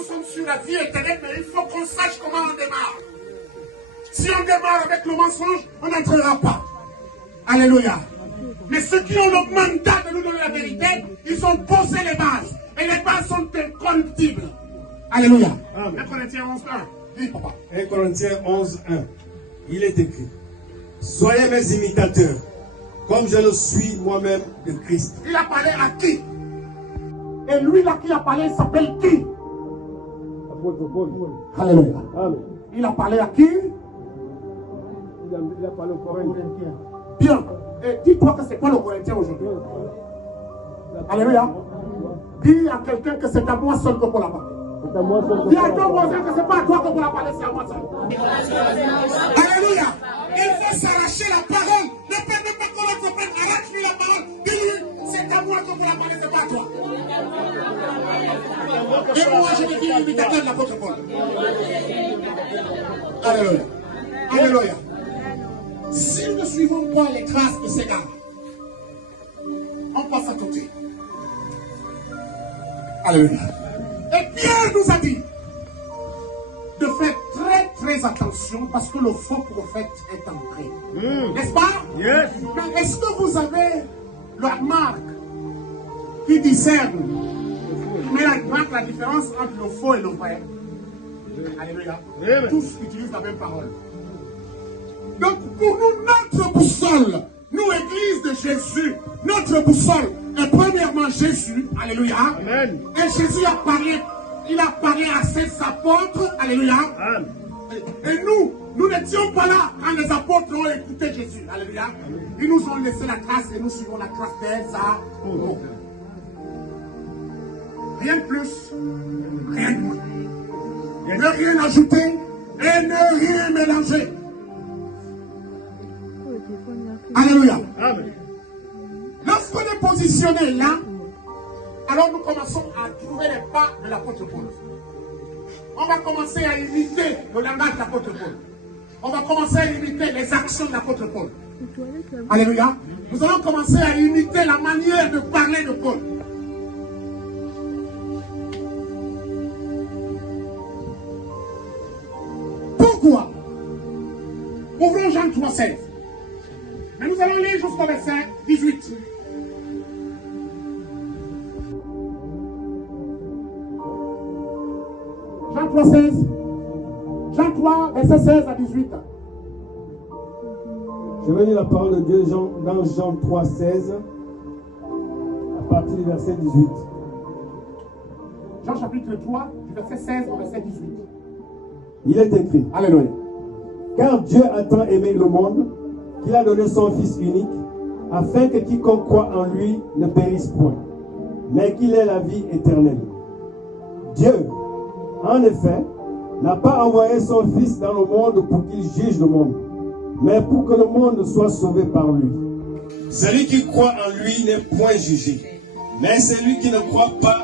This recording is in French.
nous sommes sur la vie éternelle, mais il faut qu'on sache comment on démarre. Si on démarre avec le mensonge, on n'entrera pas. Alléluia. Mais ceux qui ont le mandat de nous donner la vérité, ils ont posé les bases. Et les bases sont incorruptibles. Alléluia. 1 Corinthiens 11, 1. Dis, papa. 1 Corinthiens 11, 1. Il est écrit: soyez mes imitateurs, comme je le suis moi-même de Christ. Il a parlé à qui? Et lui là qui a parlé, il s'appelle qui? Alléluia. Amen. Il a parlé à qui? Il a parlé aux Corinthiens. Bien. Et dis-toi que c'est pas le Corinthien aujourd'hui. Alléluia. Dis à quelqu'un que c'est à moi seul que pour la parler. Dis à ton voisin que c'est pas à toi que pour la parler, c'est à moi seul. Alléluia. Il faut s'arracher la parole. Ne permets pas qu'on l'entreprenne. Arrache-lui la parole. Dis-lui, c'est à moi que pour la parler, c'est pas à toi. Et moi, je deviens l'imitateur de l'apôtre Paul. Alléluia. Alléluia. Si nous ne suivons pas les traces de ces gars, on passe à côté. Alléluia. Et Pierre nous a dit de faire très très attention parce que le faux prophète est entré. N'est-ce pas? Yes. Mais est-ce que vous avez la marque qui discerne, qui marque la différence entre le faux et le vrai? Alléluia. Tous utilisent la même parole. Donc pour nous, notre boussole, nous église de Jésus, notre boussole est premièrement Jésus, alléluia. Amen. Et Jésus a parlé, il a parlé à ses apôtres, alléluia. Amen. Et nous n'étions pas là quand les apôtres ont écouté Jésus, alléluia. Ils nous ont laissé la trace et nous suivons la trace des apôtres. Rien de plus, rien de moins. Et ne rien ajouter et ne rien mélanger. Alléluia. Amen. Lorsqu'on est positionné là, alors nous commençons à trouver les pas de l'apôtre Paul. On va commencer à imiter le langage de l'apôtre Paul. On va commencer à imiter les actions de l'apôtre Paul. Alléluia. Nous allons commencer à imiter la manière de parler de Paul. Pourquoi? Ouvrons Jean 3,16. Mais nous allons lire jusqu'au verset 18. Jean 3, 16. Jean 3, verset 16 à 18. Je vais lire la parole de Dieu dans Jean 3, 16, à partir du verset 18. Jean chapitre 3, du verset 16 au verset 18. Il est écrit: Alléluia. car Dieu a tant aimé le monde qu'il a donné son Fils unique, afin que quiconque croit en lui ne périsse point, mais qu'il ait la vie éternelle. Dieu, en effet, n'a pas envoyé son Fils dans le monde pour qu'il juge le monde, mais pour que le monde soit sauvé par lui. Celui qui croit en lui n'est point jugé, mais celui qui ne croit pas